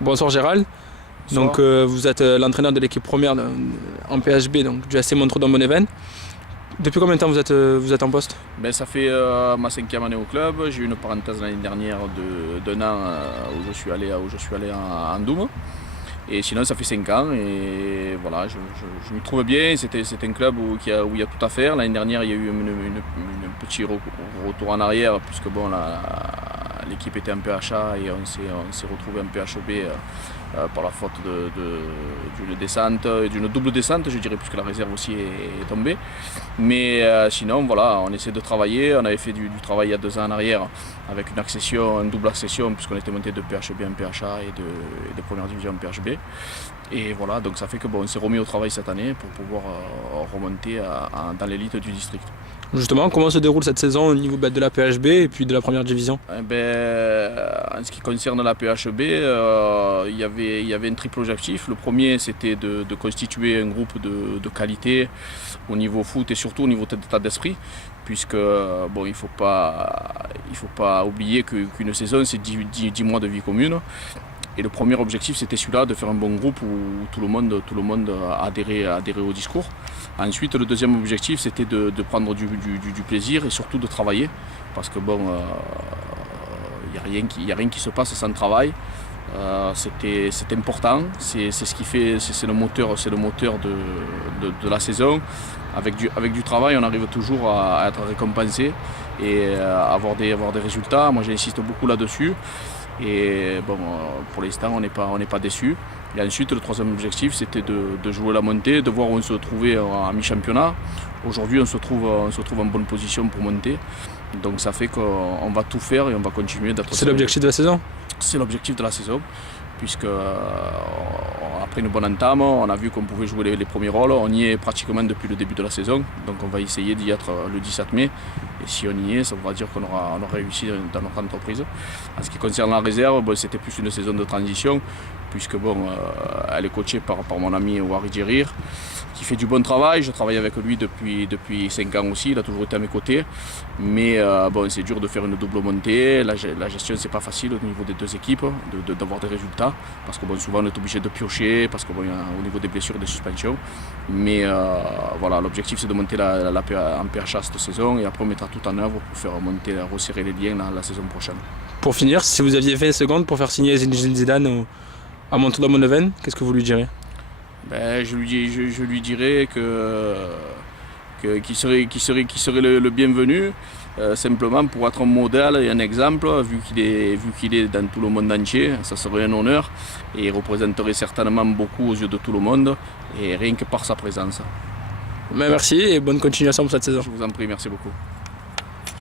Bonsoir Gérald. Bonsoir. Donc vous êtes l'entraîneur de l'équipe première en PHB, donc du AC Montreux-Donbonneven. Depuis combien de temps vous êtes en poste? Ça fait ma 5e année au club. J'ai eu une parenthèse l'année dernière d'un an où je suis allé en Doum. Et sinon ça fait 5 ans et voilà, je m'y trouve bien. C'est un club où il y a tout à faire. L'année dernière il y a eu un petit retour en arrière puisque bon, l'équipe était en PHA et on s'est retrouvé en PHB par la faute d'une descente, d'une double descente je dirais, puisque la réserve aussi est tombée. Mais sinon voilà, on essaie de travailler. On avait fait du travail il y a 2 ans en arrière avec une double accession puisqu'on était monté de PHB en PHA et de première division en PHB. Et voilà, donc ça fait que bon, on s'est remis au travail cette année pour pouvoir remonter dans l'élite du district. Justement, comment se déroule cette saison au niveau de la PHB et puis de la première division? En ce qui concerne la PHB, il y avait un triple objectif. Le premier, c'était de constituer un groupe de qualité au niveau foot et surtout au niveau d'état d'esprit, puisque bon, il faut pas oublier qu'une saison, c'est 10 mois de vie commune. Et le premier objectif, c'était celui-là, de faire un bon groupe où tout le monde adhérait au discours. Ensuite, le deuxième objectif, c'était de prendre du plaisir et surtout de travailler. Parce que bon, y a rien qui se passe sans travail. C'est important, c'est ce qui fait, c'est le moteur de la saison. Avec du travail, on arrive toujours à être récompensé et à avoir des résultats. Moi, j'insiste beaucoup là-dessus. Et bon, pour l'instant, on n'est pas déçus. Et ensuite, le troisième objectif, c'était de jouer la montée, de voir où on se trouvait en mi-championnat. Aujourd'hui, on se trouve en bonne position pour monter. Donc ça fait qu'on va tout faire et on va continuer d'être... C'est l'objectif de la saison? C'est l'objectif de la saison, puisque après une bonne entame, on a vu qu'on pouvait jouer les premiers rôles. On y est pratiquement depuis le début de la saison, donc on va essayer d'y être le 17 mai. Et si on y est, ça voudra dire qu'on aura réussi dans notre entreprise. En ce qui concerne la réserve, bon, c'était plus une saison de transition, puisque bon, elle est coachée par mon ami Wari Djerir, qui fait du bon travail. Je travaille avec lui depuis 5 ans aussi, il a toujours été à mes côtés. Mais bon, c'est dur de faire une double montée. La gestion, c'est pas facile au niveau des deux équipes, d'avoir des résultats. Parce que bon, souvent on est obligé de piocher, parce qu'au niveau des blessures et des suspensions. Mais voilà, l'objectif c'est de monter en PHA cette saison et après on mettra tout en œuvre pour faire monter, resserrer les liens la saison prochaine. Pour finir, si vous aviez 20 secondes pour faire signer Zinedine Zidane à Montreux-Donbonneven, qu'est-ce que vous lui direz? Je lui dirais qu'il serait le bienvenu, simplement pour être un modèle et un exemple, vu qu'il est dans tout le monde entier. Ça serait un honneur et il représenterait certainement beaucoup aux yeux de tout le monde, et rien que par sa présence. Merci et bonne continuation pour cette saison. Je vous en prie, merci beaucoup.